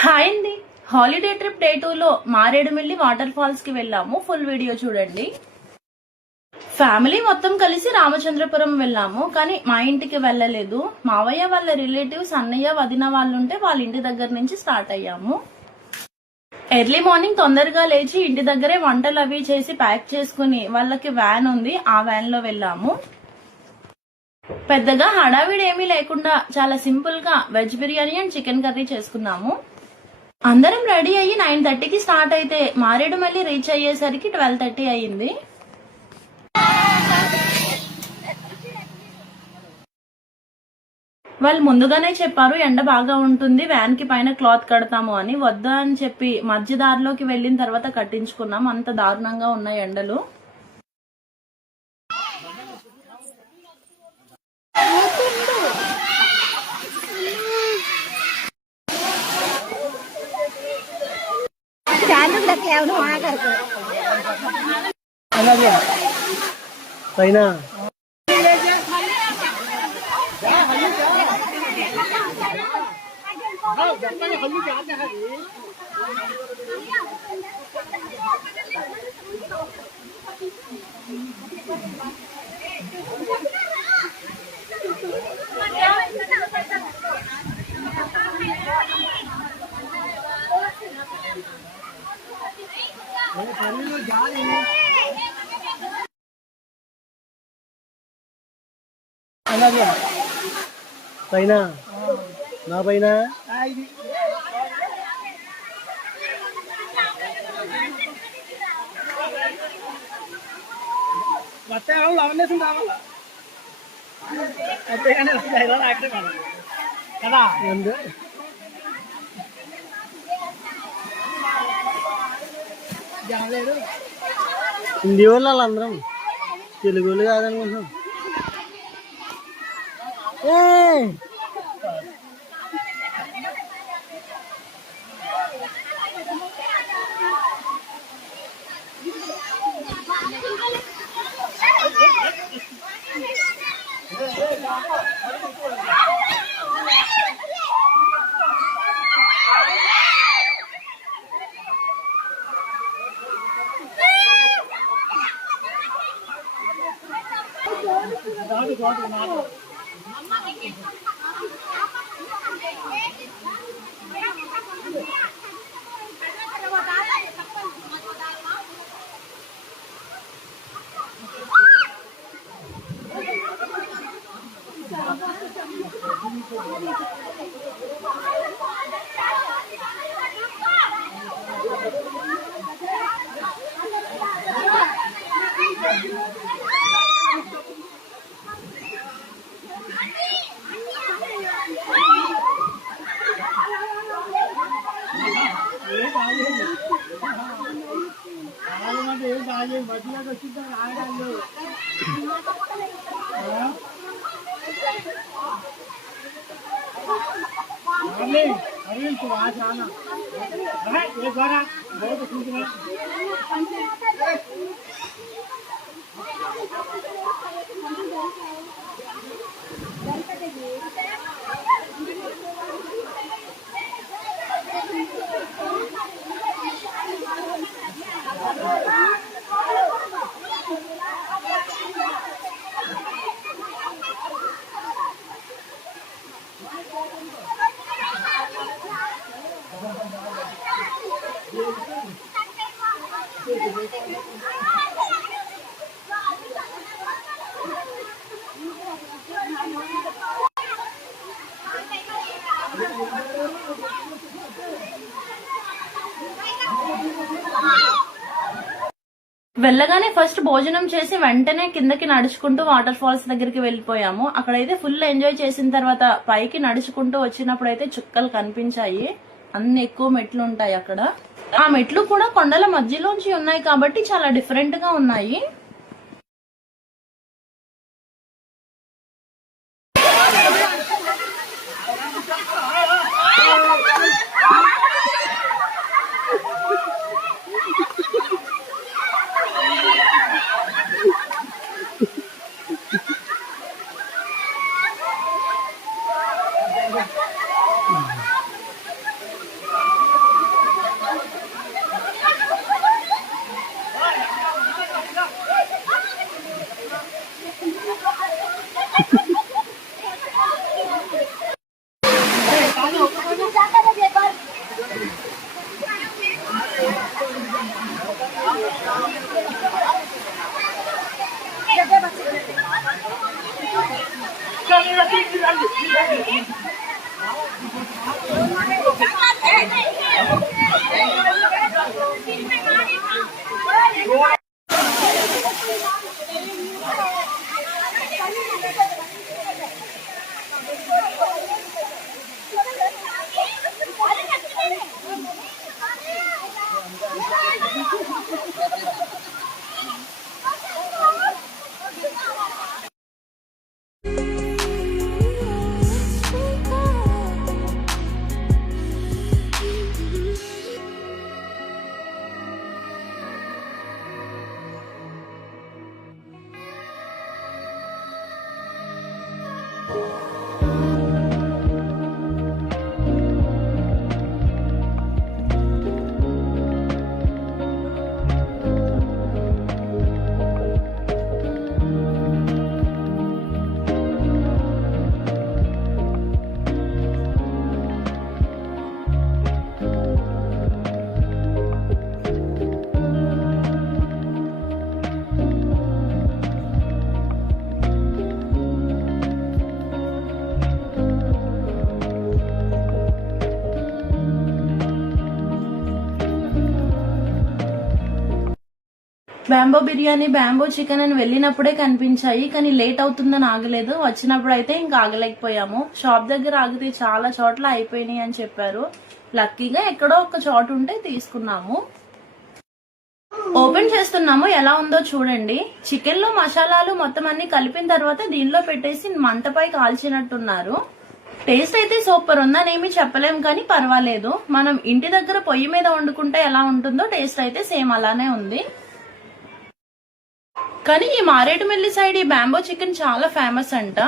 Hi అండి. Holiday trip day 2లో Maredumilli water falls కి వెళ్ళాము. ఫుల్ వీడియో చూడండి. ఫ్యామిలీ మొత్తం కలిసి రామచంద్రపురం వెళ్ళాము. కానీ మా ఇంటికి వెళ్ళలేదు. మావయ్య వాళ్ళ రిలేటివ్స్ అన్నయ్య వదిన వాళ్ళుంటే వాళ్ళ ఇంటి దగ్గర నుంచి స్టార్ట్ అయ్యాము. ఎర్లీ మార్నింగ్ తొందరగా లేచి ఇంటి దగ్గరే వంటలు అవి చేసి ప్యాక్ చేసుకుని వాళ్ళకి వ్యాన్ ఉంది, ఆ వ్యాన్ లో వెళ్ళాము. పెద్దగా హడావిడి ఏమీ లేకుండా చాలా సింపుల్ గా veg biryani and chicken curry చేసుకున్నాము. అందరం రెడీ అయ్యి 9:30కి స్టార్ట్ అయితే మారేడుమల్లి రీచ్ అయ్యేసరికి 12:30 అయ్యింది. వాళ్ళు ముందుగానే చెప్పారు ఎండ బాగా ఉంటుంది, వ్యాన్ కి పైన క్లాత్ కడతాము అని. వద్దా అని చెప్పి మధ్య దారిలోకి వెళ్ళిన తర్వాత కట్టించుకున్నాం. అంత దారుణంగా ఉన్నాయి ఎండలు. పైన పైన నా పైన కదా హిందీ వాళ్ళు అందరం తెలుగు వాళ్ళు కాదనుకుంటున్నాం. వెళ్ళగానే ఫస్ట్ భోజనం చేసి వెంటనే కిందకి నడుచుకుంటూ వాటర్ ఫాల్స్ దగ్గరికి వెళ్ళిపోయాము. అక్కడైతే ఫుల్ ఎంజాయ్ చేసిన తర్వాత పైకి నడుచుకుంటూ వచ్చినప్పుడు అయితే చుక్కలు కనిపించాయి. అన్ని ఎక్కువ మెట్లు ఉంటాయి అక్కడ. ఆ మెట్లు కూడా కొండల మధ్యలోంచి ఉన్నాయి కాబట్టి చాలా డిఫరెంట్ గా ఉన్నాయి. బ్యాంబో బిర్యానీ, బ్యాంబో చికెన్ అని వెళ్ళినప్పుడే కనిపించాయి, కానీ లేట్ అవుతుందని ఆగలేదు. వచ్చినప్పుడు అయితే ఇంకా ఆగలేకపోయాము. షాప్ దగ్గర ఆగితే చాలా చోట్ల అయిపోయినాయి అని చెప్పారు. లక్కీగా ఎక్కడో ఒక చోటు ఉంటే తీసుకున్నాము. ఓపెన్ చేస్తున్నాము, ఎలా ఉందో చూడండి. చికెన్ లో మసాలాలు మొత్తం అన్ని కలిపిన తర్వాత దీనిలో పెట్టేసి మంటపై కాల్చినట్టున్నారు. టేస్ట్ అయితే సూపర్ ఉందనేమి చెప్పలేం, కానీ పర్వాలేదు. మనం ఇంటి దగ్గర పొయ్యి మీద వండుకుంటే ఎలా ఉంటుందో టేస్ట్ అయితే సేమ్ అలానే ఉంది. కానీ ఈ మారేడుమిల్లి సైడ్ ఈ బ్యాంబో చికెన్ చాలా ఫేమస్ అంట.